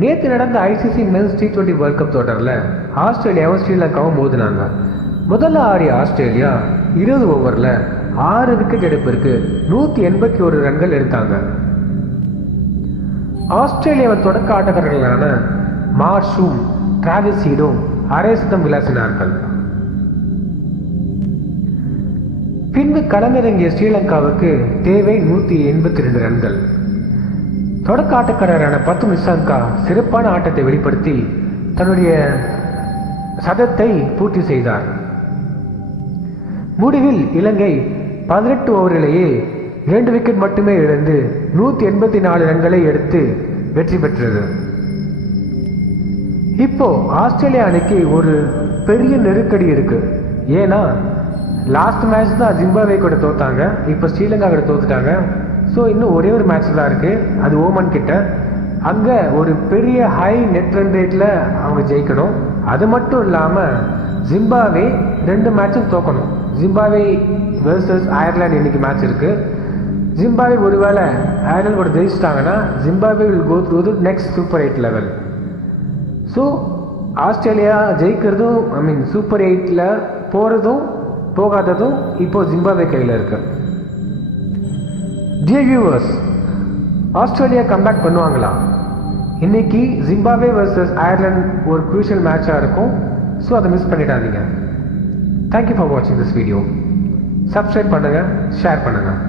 நேற்று நடந்த ICC men's T20 world cup தொடரில் ஆஸ்திரேலியாவும் ஸ்ரீலங்காவும் மோதினாங்க. முதல்ல ஆடிய ஆஸ்திரேலியா 20 ஓவரில் 6 விக்கெட் எடுப்பிற்கு 181 ரன்கள் எடுத்தாங்க. ஆஸ்திரேலியாவின் தொடக்க ஆட்டக்காரர்களான மார்ஷும் டிராவிஸ் ஹீடும் அரை சதம் விளாசினார்கள். பின்பு களமிறங்கிய ஸ்ரீலங்காவுக்கு தேவை 182 ரன்கள். தொடக்க ஆட்டக்காரரான பத்து நிஷாங்கா சிறப்பான ஆட்டத்தை வெளிப்படுத்தி தன்னுடைய சதத்தை பூர்த்தி செய்தார். முடிவில் இலங்கை 18 ஓவரிலேயே 2 விக்கெட் மட்டுமே இழந்து 184 ரன்களை எடுத்து வெற்றி பெற்றது. இப்போ ஆஸ்திரேலியா அணிக்கு ஒரு பெரிய நெருக்கடி இருக்கு. ஏன்னா லாஸ்ட் மேட்ச் தான் ஜிம்பாப்வே கூட தோத்தாங்க, இப்போ ஸ்ரீலங்கா கூட தோத்துட்டாங்க. ஸோ இன்னும் ஒரே ஒரு மேட்ச் தான் இருக்கு, அது ஓமன் கிட்ட. அங்கே ஒரு பெரிய ஹை நெட் ரன் ரேட்டில் அவங்க ஜெயிக்கணும். அது மட்டும் இல்லாமல் ஜிம்பாப்வே 2 மேட்சும் தோக்கணும். ஜிம்பாப்வே வெர்சஸ் அயர்லாந்து இன்னைக்கு மேட்ச் இருக்கு. ஜிம்பாப்வே ஒருவேளை அயர்லாந்து கூட ஜெயிச்சிட்டாங்கன்னா Zimbabwe will go through the next super 8 level. So Australia ஜெயிக்கிறதும் சூப்பர் 8ல் போகிறதும் போகாததும் இப்போ ஜிம்பாப்வே கையில் இருக்கு. டியர் வியூவர்ஸ், ஆஸ்திரேலியா கம்பேக் பண்ணுவாங்களா? இன்னைக்கு ஜிம்பாப்வே வர்சஸ் அயர்லாந்து ஒரு குரூஷியல் மேட்சாக இருக்கும். ஸோ அதை மிஸ் பண்ணிடாதீங்க. தேங்க்யூ ஃபார் வாட்சிங் திஸ் வீடியோ. சப்ஸ்கிரைப் பண்ணுங்கள், ஷேர் பண்ணுங்கள்.